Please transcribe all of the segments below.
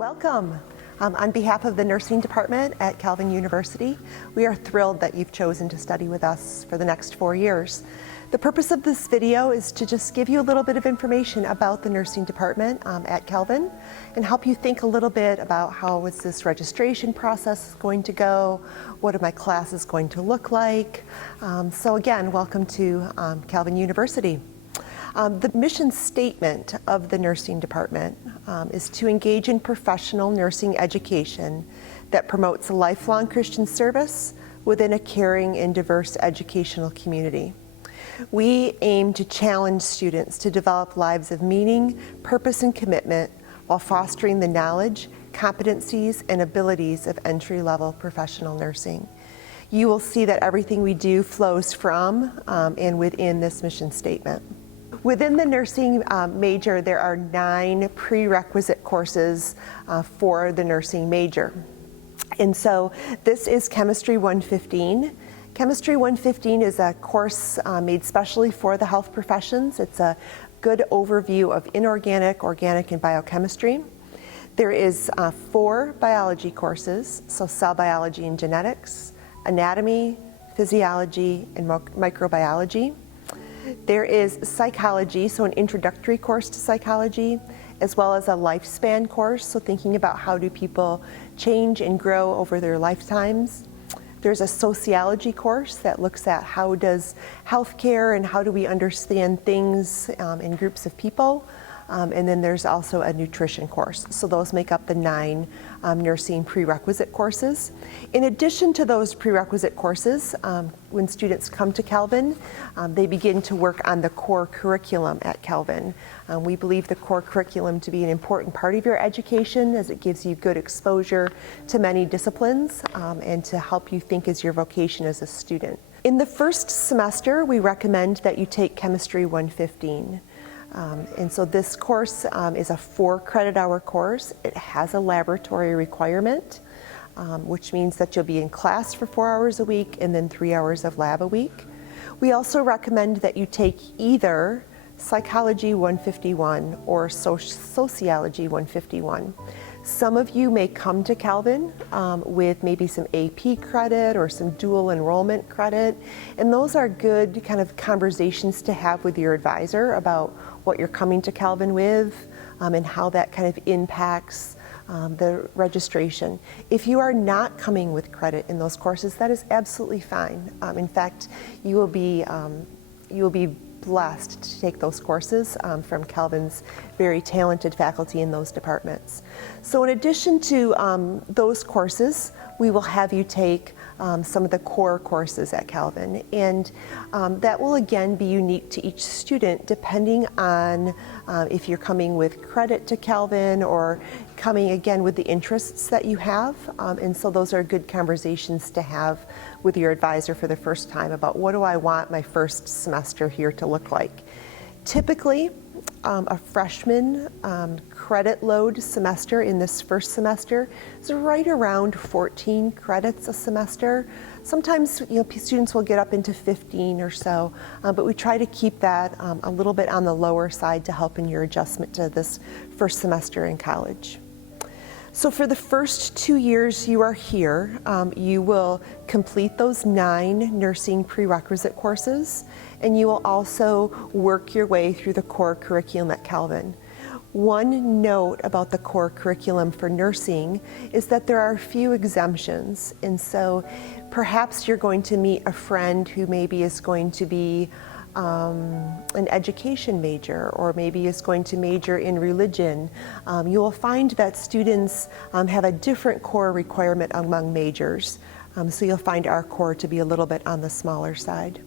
Welcome. On behalf of the nursing department at Calvin University, we are thrilled that you've chosen to study with us for the next 4 years. The purpose of this video is to just give you a little bit of information about the nursing department at Calvin and help you think a little bit about how is this registration process going to go, what are my classes going to look like. So again, welcome to Calvin University. The mission statement of the nursing department is to engage in professional nursing education that promotes a lifelong Christian service within a caring and diverse educational community. We aim to challenge students to develop lives of meaning, purpose, and commitment while fostering the knowledge, competencies, and abilities of entry-level professional nursing. You will see that everything we do flows from and within this mission statement. Within the nursing major, there are 9 prerequisite courses for the nursing major. And so this is Chemistry 115. Chemistry 115 is a course made specially for the health professions. It's a good overview of inorganic, organic, and biochemistry. There is 4 biology courses, so cell biology and genetics, anatomy, physiology, and microbiology. There is psychology, so an introductory course to psychology, as well as a lifespan course, so thinking about how do people change and grow over their lifetimes. There's a sociology course that looks at how does healthcare and how do we understand things in groups of people. And then there's also a nutrition course. So those make up the 9 nursing prerequisite courses. In addition to those prerequisite courses, when students come to Calvin, they begin to work on the core curriculum at Calvin. We believe the core curriculum to be an important part of your education as it gives you good exposure to many disciplines and to help you think as your vocation as a student. In the first semester, we recommend that you take Chemistry 115. And so this course is a 4 credit hour course. It has a laboratory requirement, which means that you'll be in class for 4 hours a week and then 3 hours of lab a week. We also recommend that you take either Psychology 151 or Sociology 151. Some of you may come to Calvin with maybe some AP credit or some dual enrollment credit, and those are good kind of conversations to have with your advisor about what you're coming to Calvin with and how that kind of impacts the registration. If you are not coming with credit in those courses, that is absolutely fine. In fact, you will be blessed to take those courses from Calvin's very talented faculty in those departments. So in addition to those courses, we will have you take some of the core courses at Calvin, and that will again be unique to each student depending on if you're coming with credit to Calvin or coming again with the interests that you have, and so those are good conversations to have with your advisor for the first time about what do I want my first semester here to look like. Typically, a freshman credit load semester in this first semester is right around 14 credits a semester. Sometimes students will get up into 15 or so, but we try to keep that a little bit on the lower side to help in your adjustment to this first semester in college. So for the first 2 years you are here, you will complete those 9 nursing prerequisite courses, and you will also work your way through the core curriculum at Calvin. One note about the core curriculum for nursing is that there are a few exemptions, and so perhaps you're going to meet a friend who maybe is going to be an education major, or maybe is going to major in religion. You will find that students have a different core requirement among majors, so you'll find our core to be a little bit on the smaller side.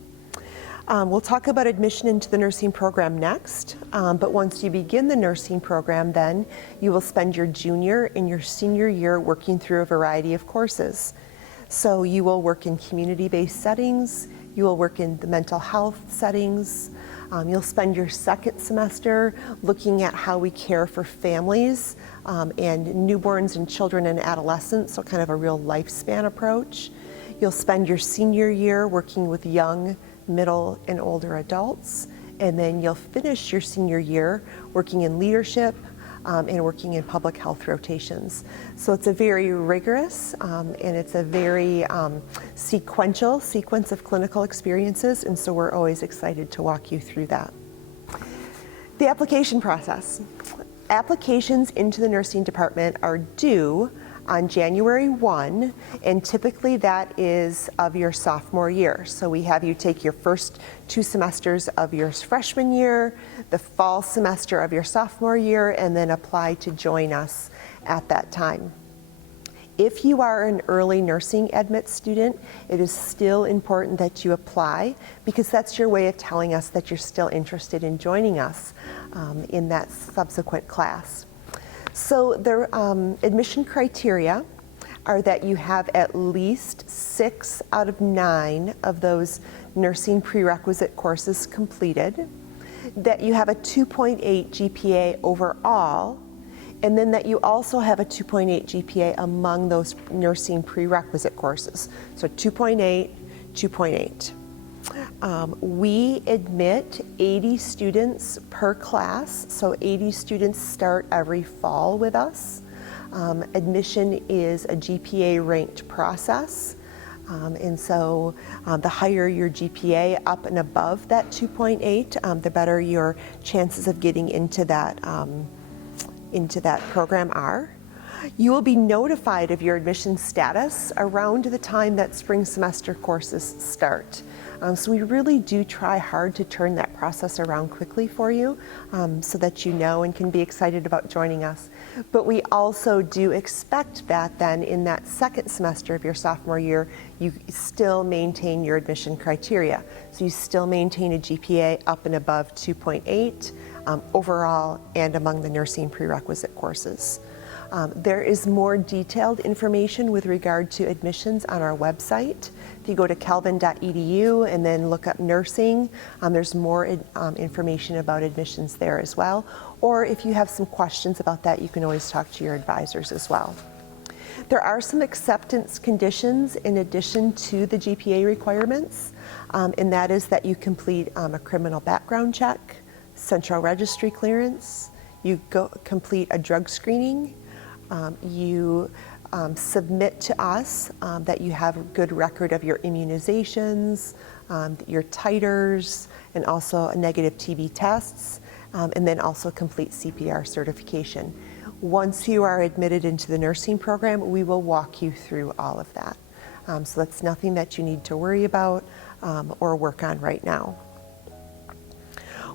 We'll talk about admission into the nursing program next, but once you begin the nursing program, then you will spend your junior and your senior year working through a variety of courses. So you will work in community-based settings, you will work in the mental health settings. You'll spend your second semester looking at how we care for families and newborns and children and adolescents, so kind of a real lifespan approach. You'll spend your senior year working with young, middle, and older adults, and then you'll finish your senior year working in leadership, and working in public health rotations. So it's a very rigorous and it's a very sequential sequence of clinical experiences, and so we're always excited to walk you through that. The application process. Applications into the nursing department are due on January 1, and typically that is of your sophomore year. So we have you take your first 2 semesters of your freshman year, the fall semester of your sophomore year, and then apply to join us at that time. If you are an early nursing admit student, it is still important that you apply, because that's your way of telling us that you're still interested in joining us in that subsequent class. So the admission criteria are that you have at least 6 out of 9 of those nursing prerequisite courses completed, that you have a 2.8 GPA overall, and then that you also have a 2.8 GPA among those nursing prerequisite courses. So 2.8, 2.8. We admit 80 students per class, so 80 students start every fall with us. Admission is a GPA ranked process, and so the higher your GPA up and above that 2.8, the better your chances of getting into that program are. You will be notified of your admission status around the time that spring semester courses start. So we really do try hard to turn that process around quickly for you so that you know and can be excited about joining us. But we also do expect that then in that second semester of your sophomore year, you still maintain your admission criteria. So you still maintain a GPA up and above 2.8 overall and among the nursing prerequisite courses. There is more detailed information with regard to admissions on our website. If you go to calvin.edu and then look up nursing, there's more information about admissions there as well. Or if you have some questions about that, you can always talk to your advisors as well. There are some acceptance conditions in addition to the GPA requirements, and that is that you complete a criminal background check, central registry clearance, you complete a drug screening, you submit to us that you have a good record of your immunizations, your titers, and also a negative TB tests, and then also complete CPR certification. Once you are admitted into the nursing program, we will walk you through all of that. So that's nothing that you need to worry about or work on right now.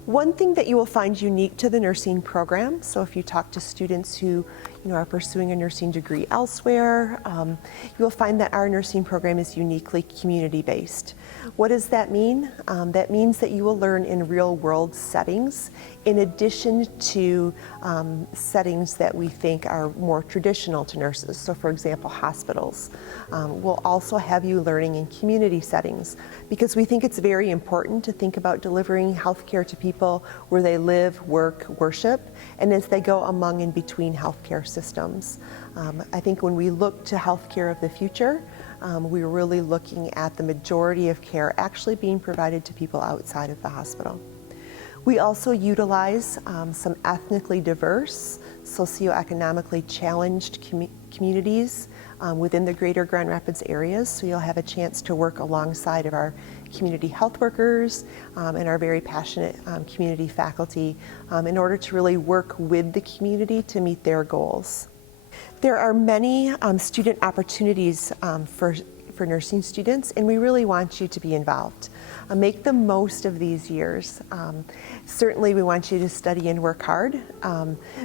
One thing that you will find unique to the nursing program, so if you talk to students who are pursuing a nursing degree elsewhere, you will find that our nursing program is uniquely community-based. What does that mean? That means that you will learn in real-world settings in addition to settings that we think are more traditional to nurses. So for example, hospitals. We'll also have you learning in community settings because we think it's very important to think about delivering healthcare to people where they live, work, worship, and as they go among and between healthcare systems. I think when we look to healthcare of the future, we're really looking at the majority of care actually being provided to people outside of the hospital. We also utilize some ethnically diverse, socioeconomically challenged communities within the greater Grand Rapids areas, so you'll have a chance to work alongside of our community health workers and our very passionate community faculty in order to really work with the community to meet their goals. There are many student opportunities for nursing students, and we really want you to be involved. Make the most of these years. Certainly we want you to study and work hard,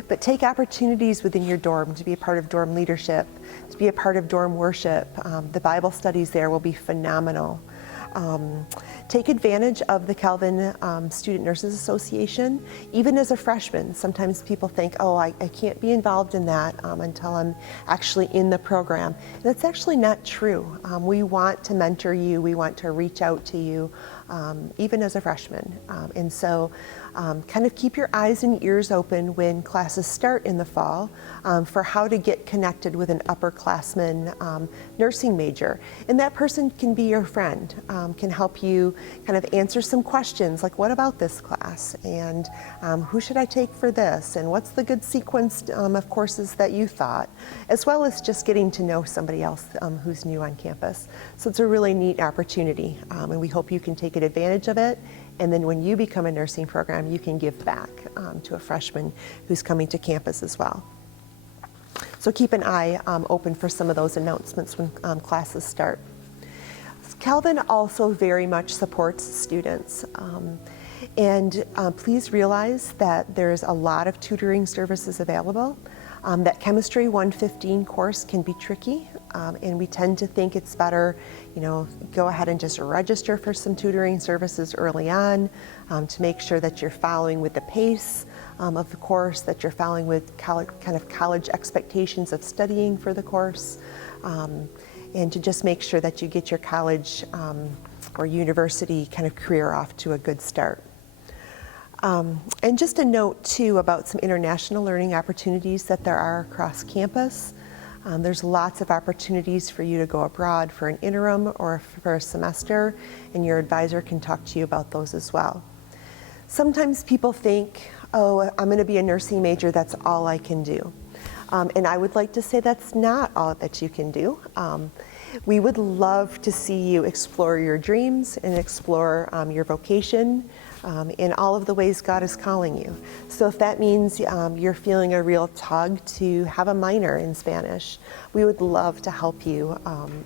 but take opportunities within your dorm to be a part of dorm leadership, to be a part of dorm worship. The Bible studies there will be phenomenal. Take advantage of the Calvin Student Nurses Association. Even as a freshman, sometimes people think, oh, I can't be involved in that until I'm actually in the program. And that's actually not true. We want to mentor you, we want to reach out to you, even as a freshman. And so Kind of keep your eyes and ears open when classes start in the fall for how to get connected with an upperclassman nursing major. And that person can be your friend, can help you kind of answer some questions like, what about this class? And who should I take for this? And what's the good sequence of courses that you thought? As well as just getting to know somebody else who's new on campus. So it's a really neat opportunity, and we hope you can take advantage of it. And then when you become a nursing program, you can give back to a freshman who's coming to campus as well. So keep an eye open for some of those announcements when classes start. Calvin also very much supports students. And please realize that there's a lot of tutoring services available. That Chemistry 115 course can be tricky, and we tend to think it's better, go ahead and just register for some tutoring services early on to make sure that you're following with the pace of the course, that you're following with college expectations of studying for the course, and to just make sure that you get your college or university kind of career off to a good start. And just a note too about some international learning opportunities that there are across campus. There's lots of opportunities for you to go abroad for an interim or for a semester, and your advisor can talk to you about those as well. Sometimes people think, oh, I'm going to be a nursing major, that's all I can do. And I would like to say that's not all that you can do. We would love to see you explore your dreams and explore your vocation in all of the ways God is calling you. So if that means you're feeling a real tug to have a minor in Spanish, we would love to help you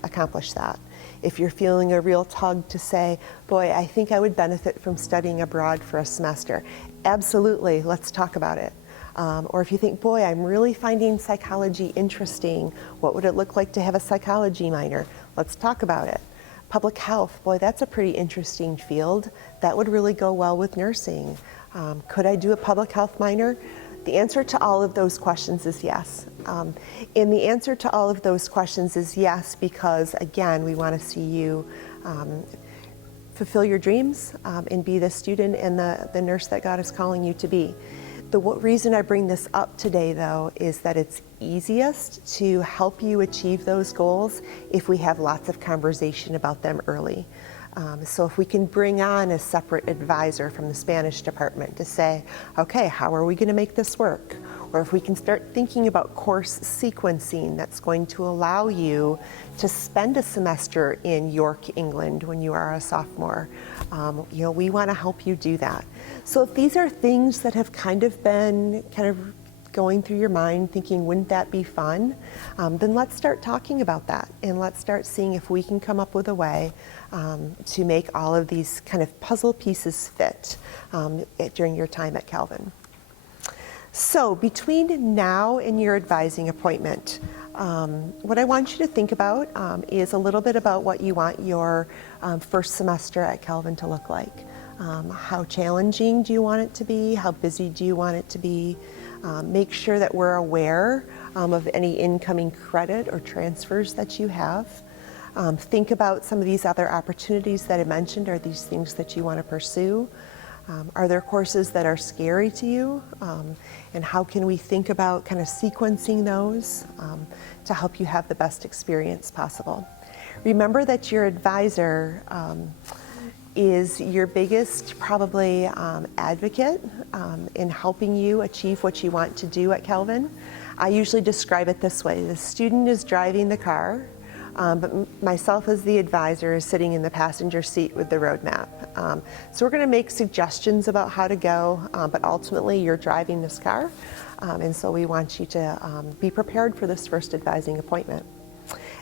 accomplish that. If you're feeling a real tug to say, boy, I think I would benefit from studying abroad for a semester, absolutely, let's talk about it. Or if you think, boy, I'm really finding psychology interesting, what would it look like to have a psychology minor? Let's talk about it. Public health, boy, that's a pretty interesting field. That would really go well with nursing. Could I do a public health minor? The answer to all of those questions is yes. And the answer to all of those questions is yes because, again, we want to see you fulfill your dreams and be the student and the nurse that God is calling you to be. The reason I bring this up today, though, is that it's easiest to help you achieve those goals if we have lots of conversation about them early. So if we can bring on a separate advisor from the Spanish department to say, okay, how are we going to make this work? Or if we can start thinking about course sequencing that's going to allow you to spend a semester in York, England when you are a sophomore. We want to help you do that. So if these are things that have kind of been going through your mind thinking, wouldn't that be fun? Then let's start talking about that and let's start seeing if we can come up with a way to make all of these kind of puzzle pieces fit during your time at Calvin. So between now and your advising appointment, what I want you to think about is a little bit about what you want your first semester at Calvin to look like. How challenging do you want it to be? How busy do you want it to be? Make sure that we're aware of any incoming credit or transfers that you have. Think about some of these other opportunities that I mentioned. Are these things that you want to pursue? Are there courses that are scary to you? And how can we think about kind of sequencing those to help you have the best experience possible? Remember that your advisor is your biggest probably advocate in helping you achieve what you want to do at Calvin. I usually describe it this way. The student is driving the car, but myself as the advisor is sitting in the passenger seat with the roadmap. So we're going to make suggestions about how to go, but ultimately you're driving this car, and so we want you to be prepared for this first advising appointment.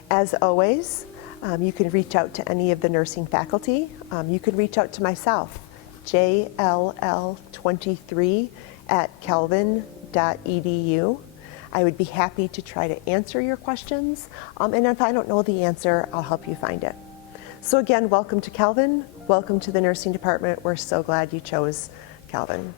As always, you can reach out to any of the nursing faculty. You can reach out to myself, jll23@calvin.edu. I would be happy to try to answer your questions, and if I don't know the answer, I'll help you find it. So again, welcome to Calvin. Welcome to the nursing department. We're so glad you chose Calvin.